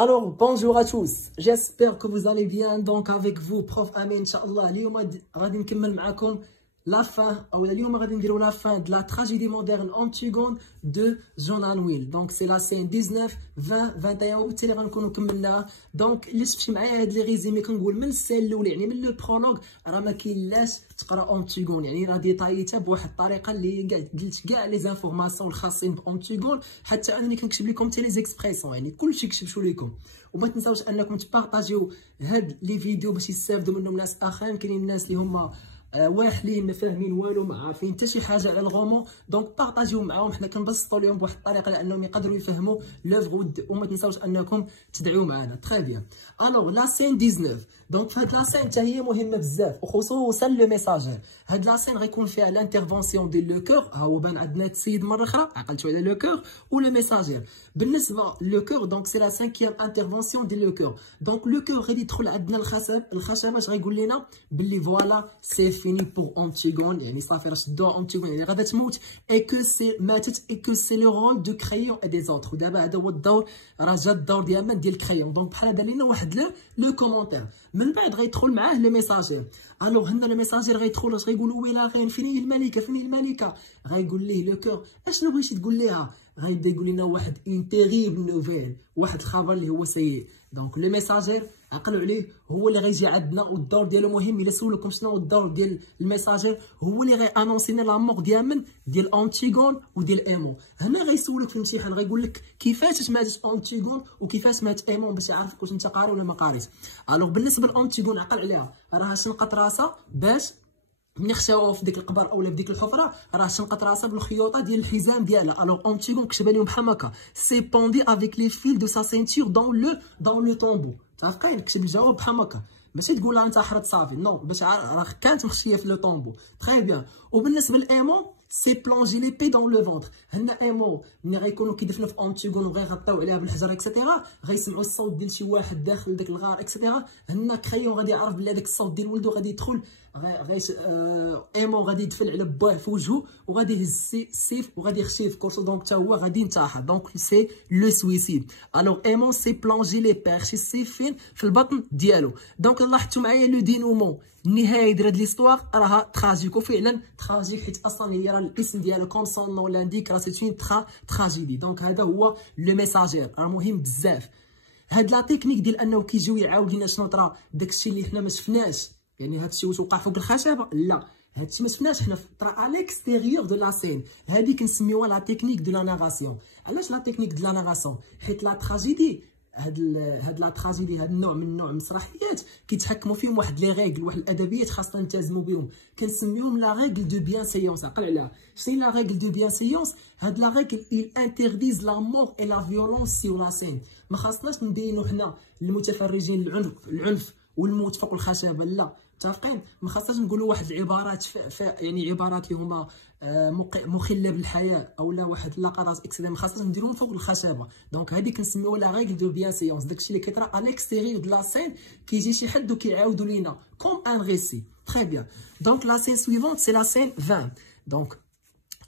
Alors, bonjour à tous, j'espère que vous allez bien. Donc avec vous, prof Amin, Inch'Allah. اليوم غادي نكمل معكم la fin, ou اليوم غادي نديرو la fin de la tragédie moderne Antigone de Jonan Will. Donc c'est la scène 19, 20, 21 وبالتالي غنكونوا كملناها. دونك اللي شفتي معايا هاد لي ريزيمي كنقول من السين الاول، يعني من لو برولوغ راه ما كاينلاش تقرا اونتيغون، يعني راه ديتايتها بواحد الطريقه اللي قلت كاع لي زانفورماسيون الخاصين بأونتيغون، حتى انني كنكتب لكم حتى لي زيكسبريسيون، يعني كلشي كتبتو لكم. وما تنساوش انكم تبارطاجيو هاد لي فيديو باش يستافدوا منهم ناس اخرين. كاينين الناس اللي هما واحلين ما فاهمين والو، ما عارفين حتى شي حاجه على الغومون، دونك بارطاجيو معاهم. حنا كنبسطوا لهم بواحد الطريقه لانهم يقدروا يفهموا لوفغ. وما تنساوش انكم تدعيو معنا. تري بيان. الوغ لا سين 19، دونك فهاد لا سين حتى هي مهمه بزاف، وخصوصا لو ميساجير. هاد لا سين غيكون فيها لانترفونسيون ديال لو كور. ها هو بان عندنا السيد مره اخرى، عقلتوا على لو كور ولو ميساجير. بالنسبه لو كور دونك سي لا سانكيام انترفونسيون ديال لو كور. دونك لو كور غادي يدخل عندنا الخشب اش غيقول لنا باللي فوالا سي فيني بور أنتيغون، يعني صافي راه شدوها أنتيغون، يعني غادا تموت، اي كو سي ماتت، اي كو سي لو رول دو كريون اي دي زوتر. ودابا هذا هو الدور، راه جا الدور ديال من ديال الكريون. دونك بحال دار لنا واحد لو كومونتير، من بعد غيدخل معاه لو ميساجير. الوغ هنا لو ميساجير غيدخل اش غيقول؟ ويلا غين فين هي الملكه، فين هي الملكه؟ غيقول ليه لو كور اشنو بغيتي تقول ليها؟ غيبدا يقول لنا واحد اون تيريبل نوفيل، واحد الخبر اللي هو سيء. دونك لو ميساجير عقلوا عليه، هو اللي غيجي عندنا، والدور ديالو مهم. الا سولكم شنو هو الدور ديال الميساجير، هو اللي غيانونسينا لا مور ديال من ديال أنتيغون وديال ايمون. هنا غيسولك في الامتحان، غيقول لك كيفاش ماتت أنتيغون وكيفاش مات ايمون، باش يعرفك واش انت قاري ولا ما قاريش. الوغ بالنسبه لأنتيغون عقل عليها، راها شنقت راسها باش ملي خشاوها في ديك القبر اولا في ديك الحفره، راه شنقت راسها بالخيوطه ديال الحزام ديالها. الوغ أنتيغون كتبها لهم بحال هكا، سي بوندي افيك لي فيل دو سا سينتور دون لو طومبو. متفقين؟ كتب الجواب بحال هكا، ماشي تقول لها انتحرت صافي، نو، باش راه كانت مخشيه في لو طومبو. تري بيان. وبالنسبه لايمون، سي بلونجي لي بي دون لو فونتر. هنا ايمون ملي غيكونوا كيدفنوا في أنتيغون وغيغطيو عليها بالحجر اكسيتيرا، غيسمعوا الصوت ديال شي واحد داخل داك الغار اكسيتيرا. هنا كريون غادي يعرف بلي هذاك الصوت ديال ولدو غادي يدخل. ايمون غادي يدفن على باه في وجهه، وغادي يهز السيف وغادي يخشيه في كرسو، دونك حتى هو غادي ينتحر. دونك سي لو سويسيد. الوغ ايمون سي بلونجي لي بي، خشي السيف فين؟ في البطن ديالو. دونك لاحظتوا معايا لو دينومون، النهايه ديال هاد ليستوار راها تراجيك، وفعلا تراجيك، حيت اصلا هي راه الاسم ديالها كوم سون نون لانديك، راه سي اون تراجيدي. دونك هذا هو لو ميساجير، راه مهم بزاف. هاد لا تكنيك ديال انه كيجيو يعاود لينا شنو طرا، داكشي اللي حنا ما شفناش، يعني هادشي واش وقع فوق الخشبه، لا، هادشي ما شفناش حنا، طرا على ليكستيريور دو لا سين. هادي كنسميوها لا تكنيك دو لا ناراسيون. علاش لا تكنيك دو لا ناراسيون؟ حيت لا تراجيدي، هاد لا تراجيدي، هاد النوع من المسرحيات كيتحكموا فيهم واحد لي ريغل، واحد الادبيات خاصنا نلتزموا بهم، كنسميوهم لا ريغل دو بيان سيونس. عقل عليها، شنو لا ريغل دو بيان سيونس؟ هاد لا ريغل il interdise la mort et la violence sur la scène. ما خاصناش نبينوا حنا للمتفرجين العنف والموت فوق الخشبه، لا، متفقين؟ ما خاصناش نقولوا واحد العبارات يعني عبارات اللي هما مخله بالحياه اولا واحد اللقطات اكستريم، ما خاصناش نديروهم فوق الخشبه. دونك هذه كنسميوها لا ريغل دو بيان سيونس. داكشي اللي كيطرا على ليكستيريور دو لا سين، كيجي شي حد وكيعاودوا لينا كوم ان ريسي. تري بيان. دونك لا سين سويفونت سي لا سين 20. دونك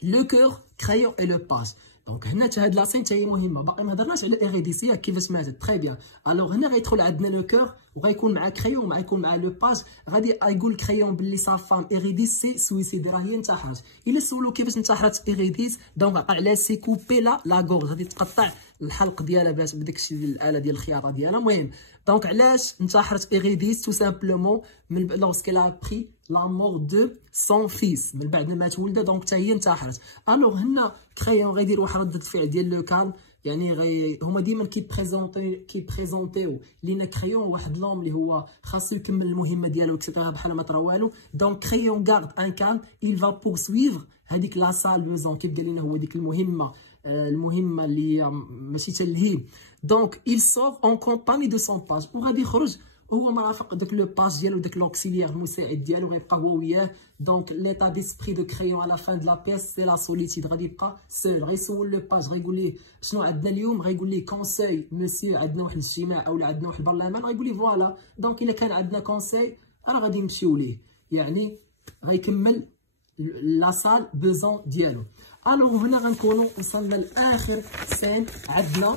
لو كور، كرايون اي لو باج. دونك هنا حتى هاد لا سين حتى هي مهمه، باقي ما هضرناش على ايريديسيا كيفاش ماتت. تري بيان. الوغ هنا غيدخل عندنا لو كور، وغيكون مع كريون، غيكون مع لو باج. غادي يقول كريون باللي سا فام ايريديس سي سويسيد، راه هي انتحرت. الا سولو كيفاش انتحرت ايريديس، دونك عقل على سي كوبي لا غور، غادي تقطع الحلق ديالها باش بداكشي ديال الاله ديال الخياطه ديالها. المهم دونك علاش انتحرت ايريديس؟ تو سامبلومون من لورسكيل ا بري لا مور دو سون فيس، من بعد ما مات ولده، دونك حتى هي انتحرت. الوغ هنا كريون غيدير واحد ردة فعل ديال لو كالم، يعني هما ديما كيبريزونتيو لينا كريون واحد لوم اللي هو خاصو يكمل المهمه ديالو اكسيتيرا بحال ما طرا والو. دونك كريون غارد ان كالم، il va poursuivre هذيك لا سال بوزون، كيف قال لنا هو ديك المهمه اللي ماشي تلهيب. دونك il sort en compagnie de son page، وغادي يخرج هو مرافق داك لو باج ديالو، داك لوكسيليير المساعد ديالو، غيبقى هو وياه. دونك ليتا ديسبري دو كريون على فان دو لا بيس سي لا سوليتيد، غادي يبقى سول. غيسول لو باج، غيقول ليه شنو عندنا اليوم، غيقول ليه كونساي مسيو، عندنا واحد الاجتماع اولا عندنا واحد البرلمان، غيقول ليه فوالا. دونك الا كان عندنا كونساي راه غادي نمشيو ليه، يعني غيكمل لا سال بوزون ديالو. الوغ هنا غنكونوا وصلنا لاخر سين عندنا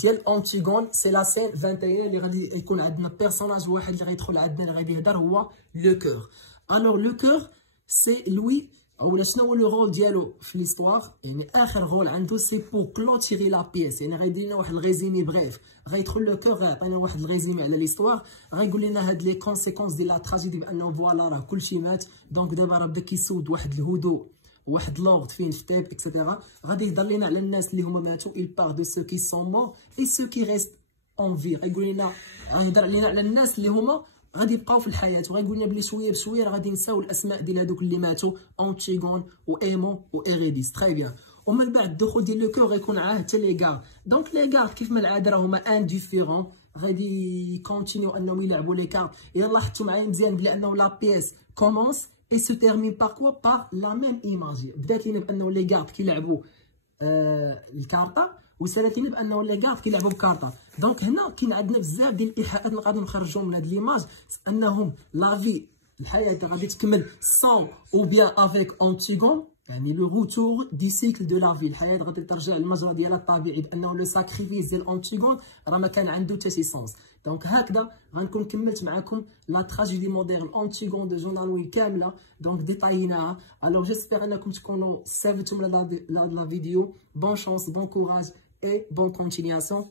ديال أنتيغون. سي لا سين 21 اللي غادي يكون عندنا بيرسوناج واحد اللي غيدخل عندنا اللي غادي يهضر هو لو كور. الوغ لو كور سي لوي اولا شنو هو لو رول ديالو في ليستواغ، يعني اخر رول عنده سي بو كلوتيري لا بيس، يعني غيدير لنا واحد الريزيمي بريف. غيدخل لو كور غيعطينا واحد الريزيمي على ليستواغ، غيقول لنا هاد لي كونسيكونس ديال لا تراجيدي بانه فوالا راه كلشي مات، دونك دابا راه بدا كيسود واحد الهدوء واحد لورد فين في تيب اكسيتيرا. غادي يهضر لنا على الناس اللي هما ماتوا، il parle de ceux qui sont morts et ceux qui restent en vie. غيقول لنا غيهضر علينا على الناس اللي هما غادي يبقاو في الحياه، وغيقول لنا بلي شويه بشويه راه غادي نساو الاسماء ديال هذوك اللي ماتوا، أنتيغون و ايمون و ايريديس. تري بيان. ومن بعد الدخول ديال لو كور غيكون معاه حتى لي غارد. دونك لي غارد كيف ما العاده راه هما انديفيرون، غادي يكونتينيو انهم يلعبوا لي كارت. الا لاحظتوا معايا مزيان بلي انه لا بيس كومونس et se termine par quoi? Par la même image. بدات لينا بانه لي غارد كيلعبوا الكارطه، وسالت لينا بانه لي غارد كيلعبوا بكارطه. دونك هنا كاين عندنا بزاف ديال الايحاءات اللي غادي نخرجوهم من هاد ليماج، انهم لا في الحياه غادي تكمل سون او بيان افيك أنتيغون، يعني لو روتور دي سيكل دو لا في، الحياه غادي ترجع للمجرى ديالها الطبيعي، بانه لو ساكريفيس ديال أنتيغون راه ما كان عنده حتى شي سونس. دونك هكذا غنكون كملت معكم لا تراجيدي موديرن أنتيغون دو جون لوي كامله، دونك ديتايناها. الوغ جيسبر انكم تكونوا استفدتوا من لا فيديو. بون شانس، بون كوراج اي بون كونتينياسيون.